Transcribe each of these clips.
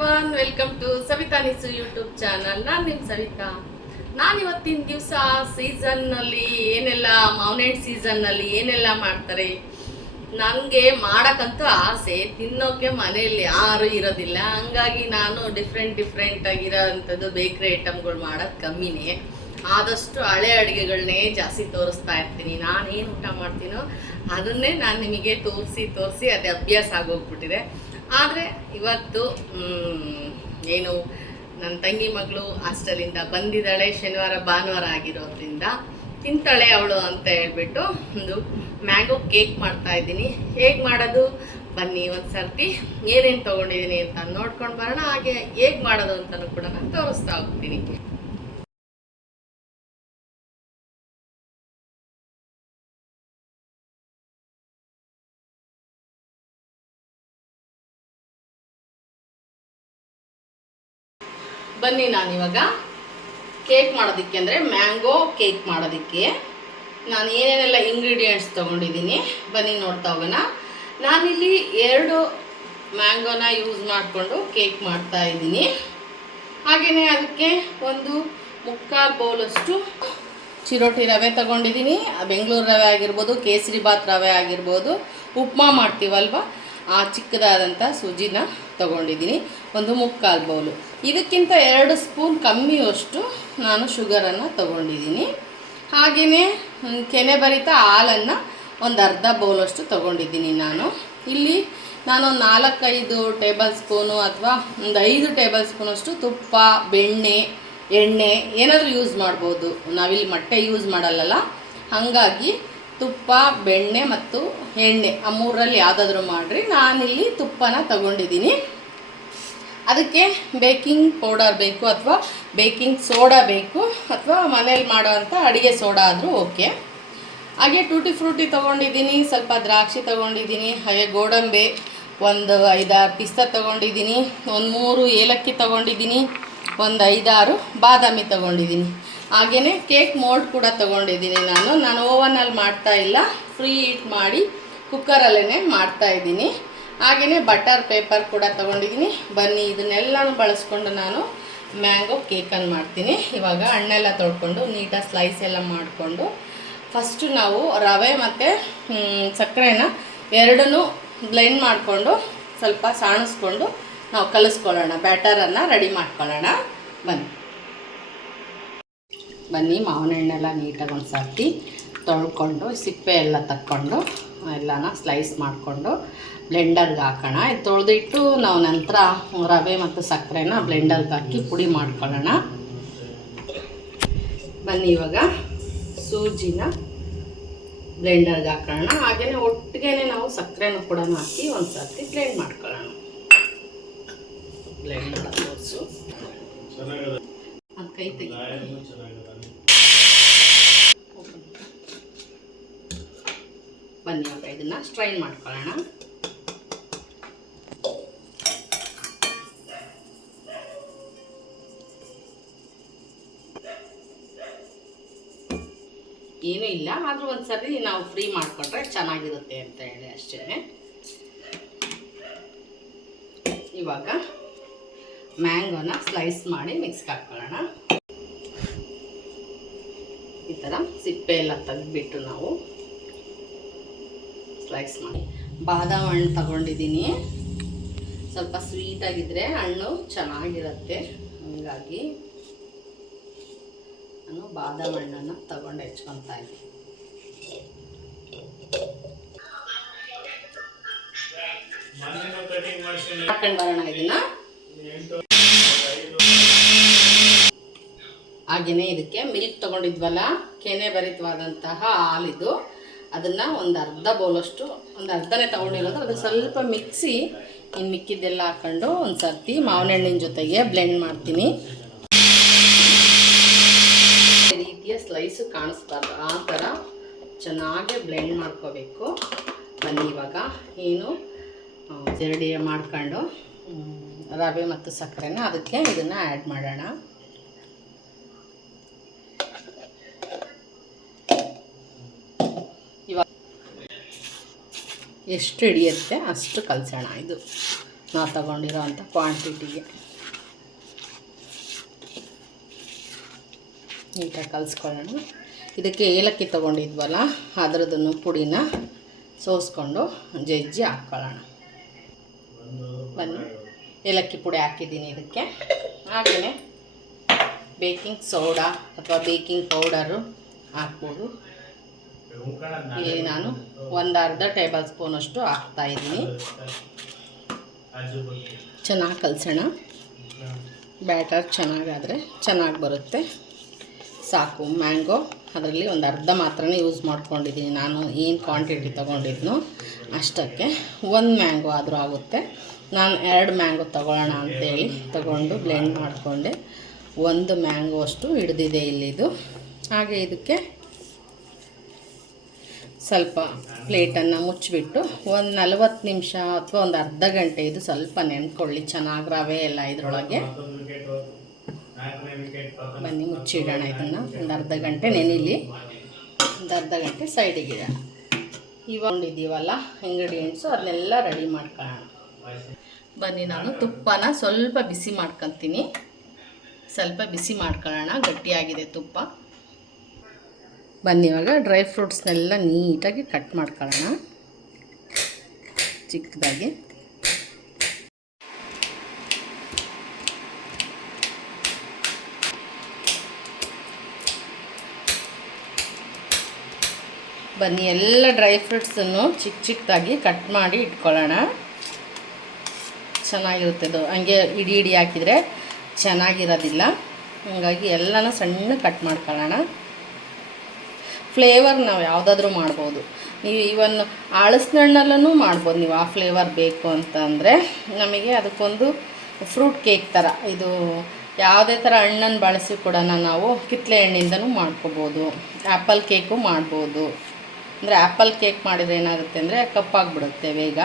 Everyone, welcome to Savitha Nisu YouTube channel. ನಾನು ನಿಮ್ಮ ಸವಿತಾ. ಇವತ್ತಿನ ದಿವಸ ಸೀಸನ್ನಲ್ಲಿ ಏನೆಲ್ಲ, ಮಾವಿನಹಣ್ಣು ಸೀಸನ್ನಲ್ಲಿ ಏನೆಲ್ಲ ಮಾಡ್ತಾರೆ, ನನಗೆ ಮಾಡೋಕ್ಕಂತೂ ಆಸೆ, ತಿನ್ನೋಕ್ಕೆ ಮನೆಯಲ್ಲಿ ಯಾರೂ ಇರೋದಿಲ್ಲ. ಹಂಗಾಗಿ ನಾನು ಡಿಫ್ರೆಂಟ್ ಆಗಿರೋವಂಥದ್ದು ಬೇಕ್ರಿ ಐಟಮ್ಗಳು ಮಾಡೋದು ಕಮ್ಮಿನೇ. ಆದಷ್ಟು ಹಳೆ ಅಡುಗೆಗಳನ್ನೇ ಜಾಸ್ತಿ ತೋರಿಸ್ತಾ ಇರ್ತೀನಿ. ನಾನೇನು ಊಟ ಮಾಡ್ತೀನೋ ಅದನ್ನೇ ನಾನು ನಿಮಗೆ ತೋರಿಸಿ ಅದೇ ಅಭ್ಯಾಸ ಆಗೋಗ್ಬಿಟ್ಟಿದೆ. ಆದರೆ ಇವತ್ತು ಏನು ನನ್ನ ತಂಗಿ ಮಗಳು ಹಾಸ್ಟೆಲಿಂದ ಬಂದಿದ್ದಾಳೆ, ಶನಿವಾರ ಭಾನುವಾರ ಆಗಿರೋದ್ರಿಂದ ತಿಂತಾಳೆ ಅವಳು ಅಂತ ಹೇಳ್ಬಿಟ್ಟು ಒಂದು ಮ್ಯಾಂಗೋ ಕೇಕ್ ಮಾಡ್ತಾ ಇದ್ದೀನಿ. ಹೇಗೆ ಮಾಡೋದು ಬನ್ನಿ ಒಂದು ಸರ್ತಿ ಏನೇನು ತೊಗೊಂಡಿದ್ದೀನಿ ಅಂತ ನೋಡ್ಕೊಂಡು ಬರೋಣ. ಹಾಗೆ ಹೇಗೆ ಮಾಡೋದು ಅಂತಲೂ ಕೂಡ ನಾನು ತೋರಿಸ್ತಾ ಹೋಗ್ತೀನಿ. ಬನ್ನಿ, ನಾನಿವಾಗ ಕೇಕ್ ಮಾಡೋದಕ್ಕೆ ಅಂದರೆ ಮ್ಯಾಂಗೋ ಕೇಕ್ ಮಾಡೋದಕ್ಕೆ ನಾನು ಏನೇನೆಲ್ಲ ಇಂಗ್ರೀಡಿಯೆಂಟ್ಸ್ ತೊಗೊಂಡಿದ್ದೀನಿ ಬನ್ನಿ ನೋಡ್ತಾ ಹೋಗೋಣ. ನಾನಿಲ್ಲಿ 2 ಮ್ಯಾಂಗೋನ ಯೂಸ್ ಮಾಡಿಕೊಂಡು ಕೇಕ್ ಮಾಡ್ತಾ ಇದ್ದೀನಿ. ಹಾಗೆಯೇ ಅದಕ್ಕೆ ಒಂದು 3/4 ಬೌಲಷ್ಟು ಚಿರೋಟಿ ರವೆ ತೊಗೊಂಡಿದ್ದೀನಿ. ಬೆಂಗಳೂರು ರವೆ ಆಗಿರ್ಬೋದು, ಕೇಸರಿ ಬಾತ್ ರವೆ ಆಗಿರ್ಬೋದು, ಉಪ್ಮಾ ಮಾಡ್ತೀವಲ್ವ ಆ ಚಿಕ್ಕದಾದಂಥ ಸೂಜಿನ ತೊಗೊಂಡಿದ್ದೀನಿ. ಒಂದು 3/4 ಬೌಲು. ಇದಕ್ಕಿಂತ 2 ಸ್ಪೂನ್ ಕಮ್ಮಿಯಷ್ಟು ನಾನು ಶುಗರನ್ನು ತೊಗೊಂಡಿದ್ದೀನಿ. ಹಾಗೆಯೇ ಕೆನೆ ಭರಿತ ಹಾಲನ್ನು ಒಂದು ಅರ್ಧ ಬೌಲಷ್ಟು ತೊಗೊಂಡಿದ್ದೀನಿ. ಇಲ್ಲಿ ನಾನು 4-5 ಟೇಬಲ್ ಸ್ಪೂನು ಅಥವಾ ಒಂದು 5 ಟೇಬಲ್ ಸ್ಪೂನಷ್ಟು ತುಪ್ಪ, ಬೆಣ್ಣೆ, ಎಣ್ಣೆ ಏನಾದರೂ ಯೂಸ್ ಮಾಡ್ಬೋದು. ನಾವಿಲ್ಲಿ ಮೊಟ್ಟೆ ಯೂಸ್ ಮಾಡಲ್ಲಲ್ಲ, ಹಾಗಾಗಿ ತುಪ್ಪ, ಬೆಣ್ಣೆ ಮತ್ತು ಎಣ್ಣೆ ಆ 3ರಲ್ಲಿ ಯಾವುದಾದ್ರೂ ಮಾಡಿರಿ. ನಾನಿಲ್ಲಿ ತುಪ್ಪನ ತಗೊಂಡಿದ್ದೀನಿ. ಅದಕ್ಕೆ ಬೇಕಿಂಗ್ ಪೌಡರ್ ಬೇಕು ಅಥವಾ ಬೇಕಿಂಗ್ ಸೋಡಾ ಬೇಕು, ಅಥವಾ ಮನೇಲಿ ಮಾಡೋವಂಥ ಅಡುಗೆ ಸೋಡಾ ಆದರೂ ಓಕೆ. ಹಾಗೆ ಟೂಟಿ ಫ್ರೂಟಿ ತೊಗೊಂಡಿದ್ದೀನಿ, ಸ್ವಲ್ಪ ದ್ರಾಕ್ಷಿ ತೊಗೊಂಡಿದ್ದೀನಿ, ಹಾಗೆ ಗೋಡಂಬಿ ಒಂದು 5-6 ಪಿಸ್ತಾ ತೊಗೊಂಡಿದ್ದೀನಿ, ಒಂದು 3 ಏಲಕ್ಕಿ ತೊಗೊಂಡಿದ್ದೀನಿ, ಒಂದು 5-6 ಬಾದಾಮಿ ತೊಗೊಂಡಿದ್ದೀನಿ. ಹಾಗೆಯೇ ಕೇಕ್ ಮೋಲ್ಡ್ ಕೂಡ ತೊಗೊಂಡಿದ್ದೀನಿ. ನಾನು ಓವನಲ್ಲಿ ಮಾಡ್ತಾಯಿಲ್ಲ, ಫ್ರೀ ಹೀಟ್ ಮಾಡಿ ಕುಕ್ಕರಲ್ಲೇ ಮಾಡ್ತಾಯಿದ್ದೀನಿ. ಹಾಗೆಯೇ ಬಟರ್ ಪೇಪರ್ ಕೂಡ ತೊಗೊಂಡಿದ್ದೀನಿ. ಬನ್ನಿ, ಇದನ್ನೆಲ್ಲನೂ ಬಳಸ್ಕೊಂಡು ನಾನು ಮ್ಯಾಂಗೋ ಕೇಕನ್ನು ಮಾಡ್ತೀನಿ. ಇವಾಗ ಹಣ್ಣೆಲ್ಲ ತೊಳ್ಕೊಂಡು ನೀಟಾಗಿ ಸ್ಲೈಸ್ ಎಲ್ಲ ಮಾಡಿಕೊಂಡು ಫಸ್ಟು ನಾವು ರವೆ ಮತ್ತು ಸಕ್ಕರೆನ ಎರಡನ್ನೂ ಬ್ಲೆಂಡ್ ಮಾಡಿಕೊಂಡು ಸ್ವಲ್ಪ ಸಾಣಿಸ್ಕೊಂಡು ನಾವು ಕಲಿಸ್ಕೊಳ್ಳೋಣ, ಬ್ಯಾಟರನ್ನು ರೆಡಿ ಮಾಡ್ಕೊಳ್ಳೋಣ. ಬನ್ನಿ, ಮಾವಿನ ಹಣ್ಣೆಲ್ಲ ನೀಟಾಗಿ ಒಂದು ಸರ್ತಿ ತೊಳ್ಕೊಂಡು ಸಿಪ್ಪೆ ಎಲ್ಲ ತಕ್ಕೊಂಡು ಎಲ್ಲನ ಸ್ಲೈಸ್ ಮಾಡಿಕೊಂಡು ಬ್ಲೆಂಡರ್ಗೆ ಹಾಕೋಣ. ಇದು ತೊಳೆದಿಟ್ಟು ನಾವು ನಂತರ ರವೆ ಮತ್ತು ಸಕ್ಕರೆನ ಬ್ಲೆಂಡರ್ಗೆ ಹಾಕಿ ಪುಡಿ ಮಾಡ್ಕೊಳ್ಳೋಣ. ಬನ್ನಿ, ಇವಾಗ ಸೂಜಿನ ಬ್ಲೆಂಡರ್ಗೆ ಹಾಕೋಣ. ಹಾಗೆಯೇ ಒಟ್ಟಿಗೆ ನಾವು ಸಕ್ಕರೆನೂ ಕೂಡ ಹಾಕಿ ಒಂದು ಸರ್ತಿ ಬ್ಲೆಂಡ್ ಮಾಡ್ಕೊಳ್ಳೋಣ. ಬ್ಲೆಂಡ್ ಮಾಡೋದು ಅದು ಕೈ ತೆಗಿ. ಬನ್ನಿ, ಇವಾಗ ಇದನ್ನು ಸ್ಟ್ರೈನ್ ಮಾಡ್ಕೊಳ್ಳೋಣ. ಏನೂ ಇಲ್ಲ, ಆದರೂ ಒಂದು ಸರಿ ನಾವು ಫ್ರೀ ಮಾಡಿಕೊಂಡ್ರೆ ಚೆನ್ನಾಗಿರುತ್ತೆ ಅಂತ ಹೇಳಿ ಅಷ್ಟೇ. ಇವಾಗ ಮ್ಯಾಂಗೋನ ಸ್ಲೈಸ್ ಮಾಡಿ ಮಿಕ್ಸ್ಗೆ ಹಾಕ್ಕೊಳ್ಳೋಣ. ಈ ಥರ ಸಿಪ್ಪೆ ಎಲ್ಲ ತೆಗೆದ್ಬಿಟ್ಟು ನಾವು ಸ್ಲೈಸ್ ಮಾಡಿ. ಬಾದಾಮಿ ಹಣ್ಣು ತಗೊಂಡಿದ್ದೀನಿ, ಸ್ವಲ್ಪ ಸ್ವೀಟಾಗಿದ್ದರೆ ಹಣ್ಣು ಚೆನ್ನಾಗಿರುತ್ತೆ, ಹಾಗಾಗಿ ನಾನು ಬಾದಾಮಿ ಹಣ್ಣನ್ನು ತಗೊಂಡು ಹೆಚ್ಕೊತಾ ಇದ್ದೀನಿ. ಹಾಕೊಂಡು ಬರೋಣ ಇದನ್ನು. ಹಾಗೆಯೇ ಇದಕ್ಕೆ ಮಿಲ್ಕ್ ತೊಗೊಂಡಿದ್ವಲ್ಲ, ಕೆನೆ ಭರಿತವಾದಂತಹ ಹಾಲಿದು, ಅದನ್ನು ಒಂದು ಅರ್ಧ ಬೌಲಷ್ಟು, ಒಂದು ಅರ್ಧನೇ ತೊಗೊಂಡಿರೋದು, ಅದು ಸ್ವಲ್ಪ ಮಿಕ್ಸಿ ಇನ್ನು ಮಿಕ್ಕಿದ್ದೆಲ್ಲ ಹಾಕ್ಕೊಂಡು ಒಂದು ಸರ್ತಿ ಮಾವಿನ ಹಣ್ಣಿನ ಜೊತೆಗೆ ಬ್ಲೆಂಡ್ ಮಾಡ್ತೀನಿ. ರೀತಿಯ ಸ್ಲೈಸು ಕಾಣಿಸ್ಬಾರ್ದು, ಆ ಥರ ಚೆನ್ನಾಗಿ ಬ್ಲೆಂಡ್ ಮಾಡ್ಕೋಬೇಕು. ಬನ್ನಿ, ಇವಾಗ ಏನು ಜರಡಿ ಮಾಡ್ಕೊಂಡು ರವೆ ಮತ್ತು ಸಕ್ಕರೆನ ಅದಕ್ಕೆ ಇದನ್ನು ಆ್ಯಡ್ ಮಾಡೋಣ. ಇವಾಗ ಎಷ್ಟು ಹಿಡಿಯುತ್ತೆ ಅಷ್ಟು ಕಲಸೋಣ. ಇದು ನಾವು ತಗೊಂಡಿರೋ ಅಂಥ ಕ್ವಾಂಟಿಟಿಗೆ ನೀಟಾಗಿ ಕಲಿಸ್ಕೊಳ್ಳೋಣ. ಇದಕ್ಕೆ ಏಲಕ್ಕಿ ತೊಗೊಂಡಿದ್ವಲ್ಲ ಅದರದನ್ನು ಪುಡಿನ ಸೋಸ್ಕೊಂಡು ಜಜ್ಜಿ ಹಾಕ್ಕೊಳ್ಳೋಣ. ಬನ್ನಿ, ಏಲಕ್ಕಿ ಪುಡಿ ಹಾಕಿದ್ದೀನಿ ಇದಕ್ಕೆ. ಹಾಗೆಯೇ ಬೇಕಿಂಗ್ ಸೋಡಾ ಅಥವಾ ಬೇಕಿಂಗ್ ಪೌಡರು ಹಾಕ್ಬೋದು. ಇಲ್ಲಿ ನಾನು ಒಂದು ಅರ್ಧ ಟೇಬಲ್ ಸ್ಪೂನಷ್ಟು ಹಾಕ್ತಾಯಿದ್ದೀನಿ. ಚೆನ್ನಾಗಿ ಕಲಸೋಣ. ಬ್ಯಾಟರ್ ಚೆನ್ನಾಗಾದರೆ ಚೆನ್ನಾಗಿ ಬರುತ್ತೆ. ಸಾಕು. ಮ್ಯಾಂಗೋ ಅದರಲ್ಲಿ ಒಂದು ಅರ್ಧ ಮಾತ್ರನೇ ಯೂಸ್ ಮಾಡ್ಕೊಂಡಿದ್ದೀನಿ ನಾನು. ಏನು ಕ್ವಾಂಟಿಟಿ ತೊಗೊಂಡಿದ್ನೋ ಅಷ್ಟಕ್ಕೆ. ಒಂದು ಮ್ಯಾಂಗೋ ಆದರೂ ಆಗುತ್ತೆ. ನಾನು 2 ಮ್ಯಾಂಗೋ ತೊಗೊಳ್ಳೋಣ ಅಂಥೇಳಿ ತೊಗೊಂಡು ಬ್ಲೆಂಡ್ ಮಾಡಿಕೊಂಡೆ. 1 ಮ್ಯಾಂಗೋ ಅಷ್ಟು ಹಿಡ್ದಿದೆ ಇಲ್ಲಿದು. ಹಾಗೆ ಇದಕ್ಕೆ ಸ್ವಲ್ಪ ಪ್ಲೇಟನ್ನು ಮುಚ್ಚಿಬಿಟ್ಟು ಒಂದು 40 ನಿಮಿಷ ಅಥವಾ ಒಂದು ಅರ್ಧ ಗಂಟೆ ಇದು ಸ್ವಲ್ಪ ನೆನ್ಕೊಳ್ಳಿ ಚೆನ್ನಾಗಿ, ರವೆ ಎಲ್ಲ ಇದರೊಳಗೆ. ಬನ್ನಿ ಮುಚ್ಚಿಡೋಣ ಇದನ್ನು. ಒಂದು ಅರ್ಧ ಗಂಟೆ ನೆನಿಲಿ. ಒಂದು ಅರ್ಧ ಗಂಟೆ ಸೈಡಿಗೆ ಇಡೋಣ. ಇವಾಗ ಇದ್ದೀವಲ್ಲ ಇಂಗ್ರೀಡಿಯೆಂಟ್ಸು ಅದನ್ನೆಲ್ಲ ರೆಡಿ ಮಾಡ್ಕೊಳ್ಳೋಣ. ಬನ್ನಿ, ನಾನು ತುಪ್ಪನ ಸ್ವಲ್ಪ ಬಿಸಿ ಮಾಡ್ಕೊತೀನಿ. ಸ್ವಲ್ಪ ಬಿಸಿ ಮಾಡ್ಕೊಳ್ಳೋಣ. ಗಟ್ಟಿಯಾಗಿದೆ ತುಪ್ಪ. ಬನ್ನಿ, ಇವಾಗ ಡ್ರೈ ಫ್ರೂಟ್ಸ್ನೆಲ್ಲ ನೀಟಾಗಿ ಕಟ್ ಮಾಡ್ಕೊಳ್ಳೋಣ ಚಿಕ್ಕದಾಗಿ. ಬನ್ನಿ, ಎಲ್ಲ ಡ್ರೈ ಫ್ರೂಟ್ಸನ್ನು ಚಿಕ್ಕದಾಗಿ ಕಟ್ ಮಾಡಿ ಇಟ್ಕೊಳ್ಳೋಣ. ಚೆನ್ನಾಗಿರುತ್ತೆ ಅದು. ಹಂಗೆ ಇಡಿ ಇಡಿ ಹಾಕಿದರೆ ಚೆನ್ನಾಗಿರೋದಿಲ್ಲ. ಹಾಗಾಗಿ ಎಲ್ಲನೂ ಸಣ್ಣ ಕಟ್ ಮಾಡ್ಕೊಳ್ಳೋಣ. ಫ್ಲೇವರ್ ನಾವು ಯಾವುದಾದ್ರೂ ಮಾಡ್ಬೋದು. ನೀವು ಇವನ್ ಹಣ್ಣಲ್ಲೂ ಮಾಡ್ಬೋದು ನೀವು. ಆ ಫ್ಲೇವರ್ ಬೇಕು ಅಂತಂದರೆ ನಮಗೆ ಅದಕ್ಕೊಂದು ಫ್ರೂಟ್ ಕೇಕ್ ಥರ, ಇದು ಯಾವುದೇ ಥರ ಹಣ್ಣನ್ನು ಬಳಸಿ ಕೂಡ ನಾವು ಕಿತ್ತಳೆ ಹಣ್ಣಿಂದನೂ ಮಾಡ್ಕೋಬೋದು. ಆ್ಯಪಲ್ ಕೇಕು ಮಾಡ್ಬೋದು. ಅಂದರೆ ಆ್ಯಪಲ್ ಕೇಕ್ ಮಾಡಿದರೆ ಏನಾಗುತ್ತೆ ಅಂದರೆ ಕಪ್ಪಾಗಿಬಿಡುತ್ತೆ ಬೇಗ.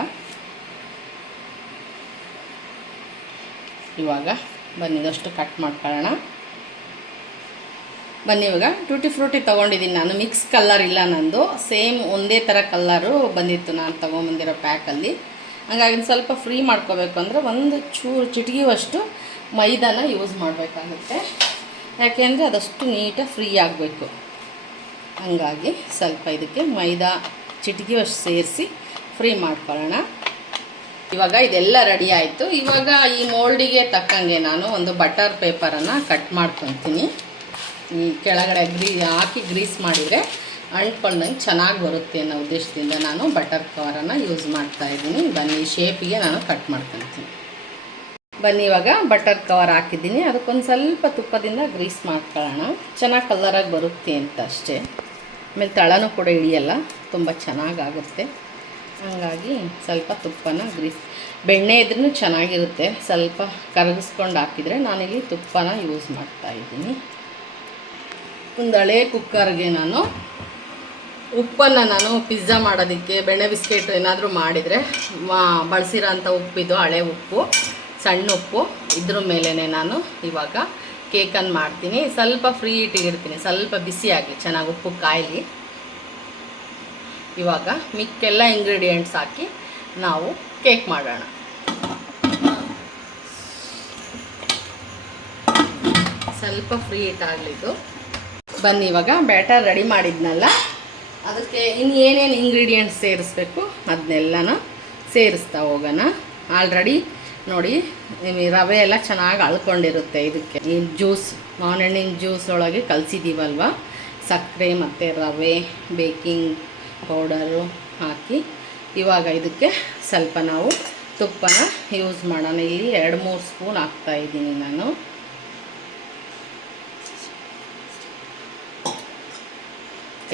ಇವಾಗ ಬನ್ನಿ ಇದಷ್ಟು ಕಟ್ ಮಾಡ್ಕೊಳ್ಳೋಣ. ಬನ್ನಿ, ಇವಾಗ ಟೂಟಿ ಫ್ರೂಟಿ ತೊಗೊಂಡಿದ್ದೀನಿ ನಾನು. ಮಿಕ್ಸ್ ಕಲರ್ ಇಲ್ಲ ನಂದು, ಸೇಮ್ ಒಂದೇ ಥರ ಕಲ್ಲರು ಬಂದಿತ್ತು ನಾನು ತೊಗೊಂಬಂದಿರೋ ಪ್ಯಾಕಲ್ಲಿ. ಹಾಗಾಗಿ ಸ್ವಲ್ಪ ಫ್ರೀ ಮಾಡ್ಕೋಬೇಕು ಅಂದರೆ ಒಂದು ಚಿಟಿಗೆವಷ್ಟು ಮೈದಾನ ಯೂಸ್ ಮಾಡಬೇಕಾಗುತ್ತೆ. ಯಾಕೆಂದರೆ ಅದಷ್ಟು ನೀಟಾಗಿ ಫ್ರೀ ಆಗಬೇಕು. ಹಂಗಾಗಿ ಸ್ವಲ್ಪ ಇದಕ್ಕೆ ಮೈದಾ ಚಿಟಿಗೆವಷ್ಟು ಸೇರಿಸಿ ಫ್ರೀ ಮಾಡ್ಕೊಳ್ಳೋಣ. ಇವಾಗ ಇದೆಲ್ಲ ರೆಡಿ ಆಯಿತು. ಇವಾಗ ಈ ಮೋಲ್ಡಿಗೆ ತಕ್ಕಂಗೆ ನಾನು ಒಂದು ಬಟರ್ ಪೇಪರನ್ನು ಕಟ್ ಮಾಡ್ಕೊತೀನಿ. ಈ ಕೆಳಗಡೆ ಹಾಕಿ ಗ್ರೀಸ್ ಮಾಡಿದರೆ ಅಂಟ್ಕೊಂಡಂಗೆ ಚೆನ್ನಾಗಿ ಬರುತ್ತೆ ಅನ್ನೋ ಉದ್ದೇಶದಿಂದ ನಾನು ಬಟರ್ ಕವರನ್ನು ಯೂಸ್ ಮಾಡ್ತಾಯಿದ್ದೀನಿ. ಬನ್ನಿ, ಶೇಪಿಗೆ ನಾನು ಕಟ್ ಮಾಡ್ಕೊತೀನಿ. ಬನ್ನಿ, ಇವಾಗ ಬಟರ್ ಕವರ್ ಹಾಕಿದ್ದೀನಿ. ಅದಕ್ಕೊಂದು ಸ್ವಲ್ಪ ತುಪ್ಪದಿಂದ ಗ್ರೀಸ್ ಮಾಡ್ಕೊಳ್ಳೋಣ. ಚೆನ್ನಾಗಿ ಕಲರಾಗಿ ಬರುತ್ತೆ ಅಂತ ಅಷ್ಟೇ. ಆಮೇಲೆ ತಳನೂ ಕೂಡ ಹಿಡಿಯಲ್ಲ, ತುಂಬ ಚೆನ್ನಾಗಾಗುತ್ತೆ. ಹಾಗಾಗಿ ಸ್ವಲ್ಪ ತುಪ್ಪನ ಬೆಣ್ಣೆ ಇದ್ರೂ ಚೆನ್ನಾಗಿರುತ್ತೆ. ಸ್ವಲ್ಪ ಕರಗಿಸ್ಕೊಂಡು ಹಾಕಿದರೆ ನಾನಿಲ್ಲಿ ತುಪ್ಪನ ಯೂಸ್ ಮಾಡ್ತಾಯಿದ್ದೀನಿ. ಒಂದು ಹಳೆ ಕುಕ್ಕರ್ಗೆ ನಾನು ಉಪ್ಪನ್ನು ನಾನು ಪಿಜ್ಜಾ ಮಾಡೋದಕ್ಕೆ ಬೆಣ್ಣೆ ಬಿಸ್ಕೆಟ್ ಏನಾದರೂ ಮಾಡಿದರೆ ಬಳಸಿರೋ ಅಂಥ ಉಪ್ಪಿದು ಹಳೆ ಉಪ್ಪು, ಸಣ್ಣ ಉಪ್ಪು, ಇದ್ರ ಮೇಲೇ ನಾನು ಇವಾಗ ಕೇಕನ್ನು ಮಾಡ್ತೀನಿ. ಸ್ವಲ್ಪ ಫ್ರೀ ಇಟ್ಟಿಗಿರ್ತೀನಿ, ಸ್ವಲ್ಪ ಬಿಸಿಯಾಗಿ ಚೆನ್ನಾಗಿ ಉಪ್ಪು ಕಾಯಲಿ. ಇವಾಗ ಮಿಕ್ಕೆಲ್ಲ ಇಂಗ್ರೀಡಿಯೆಂಟ್ಸ್ ಹಾಕಿ ನಾವು ಕೇಕ್ ಮಾಡೋಣ. ಸ್ವಲ್ಪ ಫ್ರೀ ಇಟ್ಟಾಗಲಿದ್ದು. ಬನ್ನಿ, ಇವಾಗ ಬ್ಯಾಟರ್ ರೆಡಿ ಮಾಡಿದ್ನಲ್ಲ, ಅದಕ್ಕೆ ಇನ್ನು ಏನೇನು ಇಂಗ್ರೀಡಿಯೆಂಟ್ಸ್ ಸೇರಿಸ್ಬೇಕು ಅದನ್ನೆಲ್ಲನೂ ಸೇರಿಸ್ತಾ ಹೋಗೋಣ. ಆಲ್ರೆಡಿ ನೋಡಿ ರವೆ ಎಲ್ಲ ಚೆನ್ನಾಗಿ ಅಳ್ಕೊಂಡಿರುತ್ತೆ. ಇದಕ್ಕೆ ಈ ಜ್ಯೂಸ್, ಮಾವಿನಹಣ್ಣಿನ ಜ್ಯೂಸ್ ಒಳಗೆ ಕಲಸಿದ್ದೀವಲ್ವ, ಸಕ್ಕರೆ ಮತ್ತು ರವೆ, ಬೇಕಿಂಗ್ ಪೌಡರು ಹಾಕಿ ಇವಾಗ ಇದಕ್ಕೆ ಸ್ವಲ್ಪ ನಾವು ತುಪ್ಪನ ಯೂಸ್ ಮಾಡೋಣ. ಇಲ್ಲಿ 2-3 ಸ್ಪೂನ್ ಹಾಕ್ತಾಯಿದ್ದೀನಿ ನಾನು.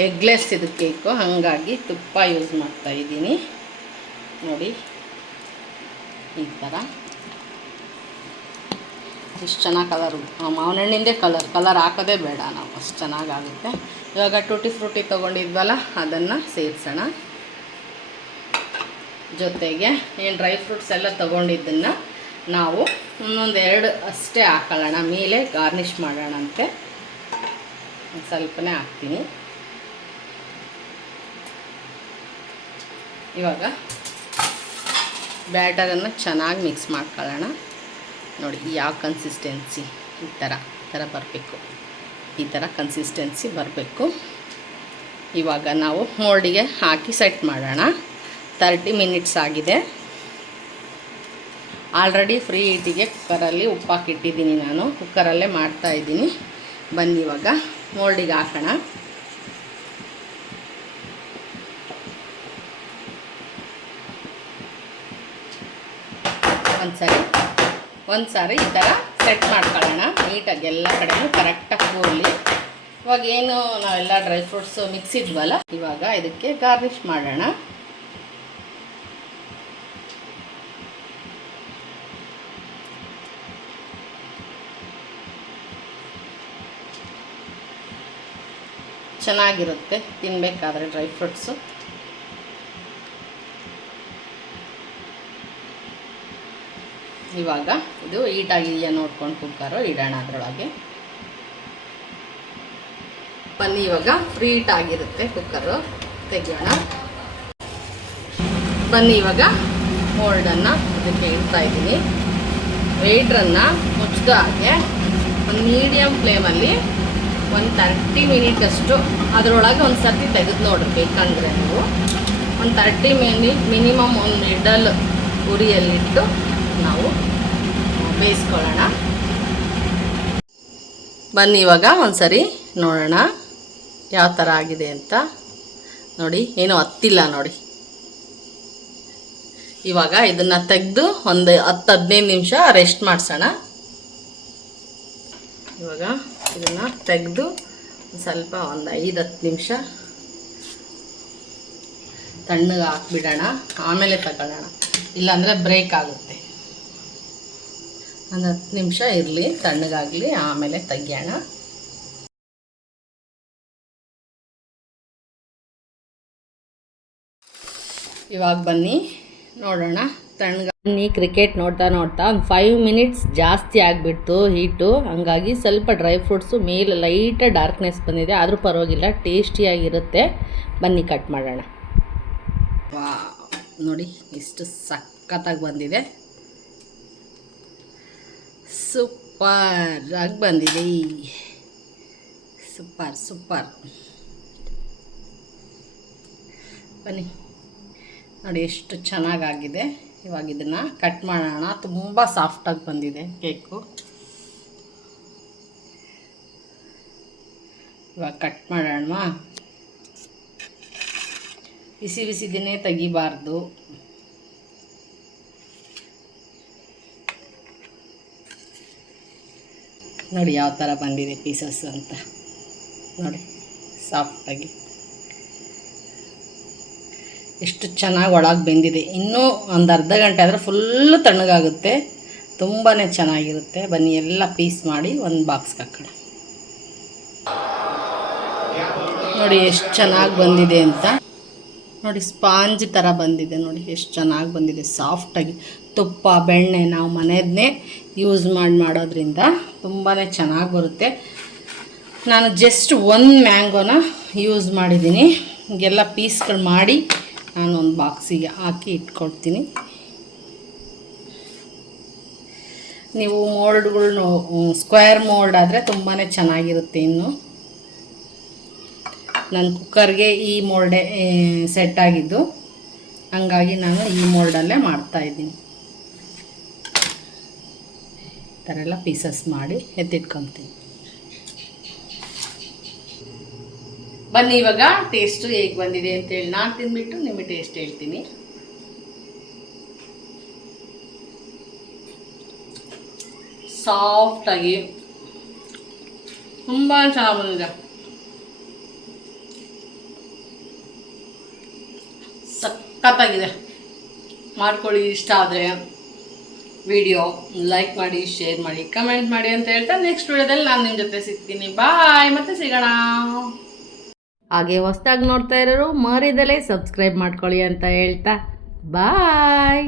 ಎಗ್ಲೆಸ್ ಇದು ಕೇಕು, ಹಾಗಾಗಿ ತುಪ್ಪ ಯೂಸ್ ಮಾಡ್ತಾಯಿದ್ದೀನಿ. ನೋಡಿ ಈ ಥರ ಇಷ್ಟು ಚೆನ್ನಾಗಿ ಕಲರು, ಮಾವಿನಹಣ್ಣಿಂದೇ ಕಲರ್ ಹಾಕೋದೇ ಬೇಡ ನಾವು, ಅಷ್ಟು ಚೆನ್ನಾಗಾಗುತ್ತೆ. ಇವಾಗ ಟೂಟಿ ಫ್ರೂಟಿ ತೊಗೊಂಡಿದ್ವಲ್ಲ ಅದನ್ನು ಸೇರಿಸೋಣ. ಜೊತೆಗೆ ಏನು ಡ್ರೈ ಫ್ರೂಟ್ಸ್ ಎಲ್ಲ ತೊಗೊಂಡಿದ್ದನ್ನು ನಾವು ಇನ್ನೊಂದು 2 ಅಷ್ಟೇ ಹಾಕೊಳ್ಳೋಣ. ಮೇಲೆ ಗಾರ್ನಿಷ್ ಮಾಡೋಣಂತೆ. ಸ್ವಲ್ಪನೇ ಹಾಕ್ತೀನಿ. ಇವಾಗ ಬ್ಯಾಟರನ್ನು ಚೆನ್ನಾಗಿ ಮಿಕ್ಸ್ ಮಾಡ್ಕೊಳ್ಳೋಣ. ನೋಡಿ ಯಾವ ಕನ್ಸಿಸ್ಟೆನ್ಸಿ ಈ ಥರ ಬರಬೇಕು, ಈ ಥರ ಕನ್ಸಿಸ್ಟೆನ್ಸಿ ಬರಬೇಕು. ಇವಾಗ ನಾವು ಮೋಲ್ಡಿಗೆ ಹಾಕಿ ಸೆಟ್ ಮಾಡೋಣ. 30 ಮಿನಿಟ್ಸ್ ಆಗಿದೆ. ಆಲ್ರೆಡಿ ಫ್ರೀ ಹೀಟಿಗೆ ಕುಕ್ಕರಲ್ಲಿ ಉಪ್ಪು ಹಾಕಿಟ್ಟಿದ್ದೀನಿ, ನಾನು ಕುಕ್ಕರಲ್ಲೇ ಮಾಡ್ತಾಯಿದ್ದೀನಿ. ಬನ್ನಿ ಇವಾಗ ಮೋಲ್ಡಿಗೆ ಹಾಕೋಣ. ಒಂದು ಸಾರಿ ಈ ಥರ ಸೆಟ್ ಮಾಡ್ಕೊಳ್ಳೋಣ ನೀಟಾಗಿ, ಎಲ್ಲ ಕಡೆಯೂ ಕರೆಕ್ಟಾಗಿ ಕೂರಲಿ. ಇವಾಗ ಏನು ನಾವೆಲ್ಲ ಡ್ರೈ ಫ್ರೂಟ್ಸು ಮಿಕ್ಸ್ ಇದ್ವಲ್ಲ, ಇವಾಗ ಇದಕ್ಕೆ ಗಾರ್ನಿಷ್ ಮಾಡೋಣ. ಚೆನ್ನಾಗಿರುತ್ತೆ ತಿನ್ನಬೇಕಾದ್ರೆ ಡ್ರೈ ಫ್ರೂಟ್ಸು. ಇವಾಗ ಇದು ಹೀಟಾಗಿದೆಯಾ ನೋಡ್ಕೊಂಡು ಕುಕ್ಕರು ಇಡೋಣ ಅದರೊಳಗೆ. ಬನ್ನಿ ಇವಾಗ ಫ್ರೀ ಹೀಟ್ ಆಗಿರುತ್ತೆ ಕುಕ್ಕರು, ತೆಗಿಯೋಣ. ಬನ್ನಿ ಇವಾಗ ಮೋಲ್ಡನ್ನು ಇದಕ್ಕೆ ಇಡ್ತಾ ಇದ್ದೀನಿ. ವೇಟ್ರನ್ನು ಮುಚ್ಚಿದ ಹಾಗೆ ಒಂದು ಮೀಡಿಯಮ್ ಫ್ಲೇಮಲ್ಲಿ ಒಂದು 30 ಮಿನಿಟಷ್ಟು ಅದರೊಳಗೆ ಒಂದು ಸರ್ತಿ ತೆಗೆದು ನೋಡ್ರಿ ಬೇಕಂದರೆ ನೀವು. ಒಂದು 30 ಮಿನಿಟ್ ಮಿನಿಮಮ್ ಒಂದು ಮಿಡಲ್ ಉರಿಯಲ್ಲಿಟ್ಟು ನಾವು ಬೇಯಿಸ್ಕೊಳ್ಳೋಣ. ಬನ್ನಿ ಇವಾಗ ಒಂದು ಸರಿ ನೋಡೋಣ ಯಾವ ಥರ ಆಗಿದೆ ಅಂತ. ನೋಡಿ ಏನೂ ಹತ್ತಿಲ್ಲ ನೋಡಿ. ಇವಾಗ ಇದನ್ನು ತೆಗೆದು ಒಂದು 10-15 ನಿಮಿಷ ರೆಸ್ಟ್ ಮಾಡಿಸೋಣ. ಇವಾಗ ಇದನ್ನು ತೆಗೆದು ಸ್ವಲ್ಪ ಒಂದು 5-10 ನಿಮಿಷ ತಣ್ಣಗೆ ಹಾಕ್ಬಿಡೋಣ, ಆಮೇಲೆ ತಗೊಳ್ಳೋಣ, ಇಲ್ಲಾಂದರೆ ಬ್ರೇಕ್ ಆಗುತ್ತೆ. ಒಂದು 10 ನಿಮಿಷ ಇರಲಿ, ತಣ್ಣಗಾಗಲಿ, ಆಮೇಲೆ ತೆಗಿಯೋಣ. ಇವಾಗ ಬನ್ನಿ ನೋಡೋಣ ಬನ್ನಿ. ಕ್ರಿಕೆಟ್ ನೋಡ್ತಾ ಒಂದು 5 ಮಿನಿಟ್ಸ್ ಜಾಸ್ತಿ ಆಗಿಬಿಡ್ತು ಹೀಟು, ಹಂಗಾಗಿ ಸ್ವಲ್ಪ ಡ್ರೈ ಫ್ರೂಟ್ಸು ಮೇಲೆ ಲೈಟ ಡಾರ್ಕ್ನೆಸ್ ಬಂದಿದೆ, ಆದರೂ ಪರವಾಗಿಲ್ಲ, ಟೇಸ್ಟಿಯಾಗಿರುತ್ತೆ. ಬನ್ನಿ ಕಟ್ ಮಾಡೋಣ. ನೋಡಿ ಎಷ್ಟು ಸಖತ್ತಾಗಿ ಬಂದಿದೆ, ಸೂಪರ್ ಆಗಿ ಬಂದಿದೆ, ಸೂಪರ್. ಬನ್ನಿ ನೋಡಿ ಎಷ್ಟು ಚೆನ್ನಾಗಾಗಿದೆ. ಇವಾಗ ಇದನ್ನು ಕಟ್ ಮಾಡೋಣ. ತುಂಬ ಸಾಫ್ಟಾಗಿ ಬಂದಿದೆ ಕೇಕು. ಇವಾಗ ಕಟ್ ಮಾಡೋಣ. ಬಿಸಿದಿನೇ ತೆಗಿಬಾರ್ದು. ನೋಡಿ ಯಾವ ಥರ ಬಂದಿದೆ ಪೀಸಸ್ ಅಂತ, ನೋಡಿ ಸಾಫ್ಟಾಗಿ ಎಷ್ಟು ಚೆನ್ನಾಗಿ ಒಳಗೆ ಬೆಂದಿದೆ. ಇನ್ನೂ ಒಂದು ಅರ್ಧ ಗಂಟೆ ಆದರೆ ಫುಲ್ಲು ತಣ್ಣಗಾಗುತ್ತೆ, ತುಂಬಾ ಚೆನ್ನಾಗಿರುತ್ತೆ. ಬನ್ನಿ ಎಲ್ಲ ಪೀಸ್ ಮಾಡಿ ಒಂದು ಬಾಕ್ಸ್ಗೆ ಹಾಕೋಣ. ನೋಡಿ ಎಷ್ಟು ಚೆನ್ನಾಗಿ ಬಂದಿದೆ ಅಂತ. ನೋಡಿ ಸ್ಪಾಂಜ್ ಥರ ಬಂದಿದೆ, ನೋಡಿ ಎಷ್ಟು ಚೆನ್ನಾಗಿ ಬಂದಿದೆ ಸಾಫ್ಟಾಗಿ. ತುಪ್ಪ ಬೆಣ್ಣೆ ನಾವು ಮನೆಯದನ್ನೇ ಯೂಸ್ ಮಾಡೋದ್ರಿಂದ ತುಂಬಾ ಚೆನ್ನಾಗಿ ಬರುತ್ತೆ. ನಾನು ಜಸ್ಟ್ ಒಂದು ಮ್ಯಾಂಗೋನ ಯೂಸ್ ಮಾಡಿದ್ದೀನಿ. ಎಲ್ಲ ಪೀಸ್ಗಳು ಮಾಡಿ ನಾನು ಒಂದು ಬಾಕ್ಸಿಗೆ ಹಾಕಿ ಇಟ್ಕೊಳ್ತೀನಿ. ನೀವು ಮೋಲ್ಡ್ಗಳ್ನು ಸ್ಕ್ವೇರ್ ಮೋಲ್ಡ್ ಆದರೆ ತುಂಬಾ ಚೆನ್ನಾಗಿರುತ್ತೆ. ಇನ್ನು ನನ್ನ ಕುಕ್ಕರ್ಗೆ ಈ ಮೋಲ್ಡೇ ಸೆಟ್ ಆಗಿದ್ದು, ಹಂಗಾಗಿ ನಾನು ಈ ಮೋಲ್ಡಲ್ಲೇ ಮಾಡ್ತಾಯಿದ್ದೀನಿ. ಈ ಥರ ಎಲ್ಲ ಪೀಸಸ್ ಮಾಡಿ ಎತ್ತಿಟ್ಕೊತೀನಿ. ಬನ್ನಿ ಇವಾಗ ಟೇಸ್ಟು ಹೇಗೆ ಬಂದಿದೆ ಅಂತೇಳಿ ನಾನು ತಿಂದ್ಬಿಟ್ಟು ನಿಮಗೆ ಟೇಸ್ಟ್ ಹೇಳ್ತೀನಿ. ಸಾಫ್ಟಾಗಿ ತುಂಬ ಚೆನ್ನಾಗಿ ಬಂದಿದೆ, ಸಖತ್ತಾಗಿದೆ. ಮಾಡ್ಕೊಳ್ಳಿ. ಇಷ್ಟ ಆದರೆ ವಿಡಿಯೋ ಲೈಕ್ ಮಾಡಿ, ಶೇರ್ ಮಾಡಿ, ಕಮೆಂಟ್ ಮಾಡಿ ಅಂತ ಹೇಳ್ತಾ ನೆಕ್ಸ್ಟ್ ವಿಡಿಯೋದಲ್ಲಿ ನಾನು ನಿಮ್ಮ ಜೊತೆ ಸಿಗ್ತೀನಿ. ಬಾಯ್, ಮತ್ತೆ ಸಿಗೋಣ. ಹಾಗೆ ಹೊಸದಾಗಿ ನೋಡ್ತಾ ಇರೋರು ಮರಿದಲೇ ಸಬ್ಸ್ಕ್ರೈಬ್ ಮಾಡ್ಕೊಳ್ಳಿ ಅಂತ ಹೇಳ್ತಾ ಬಾಯ್.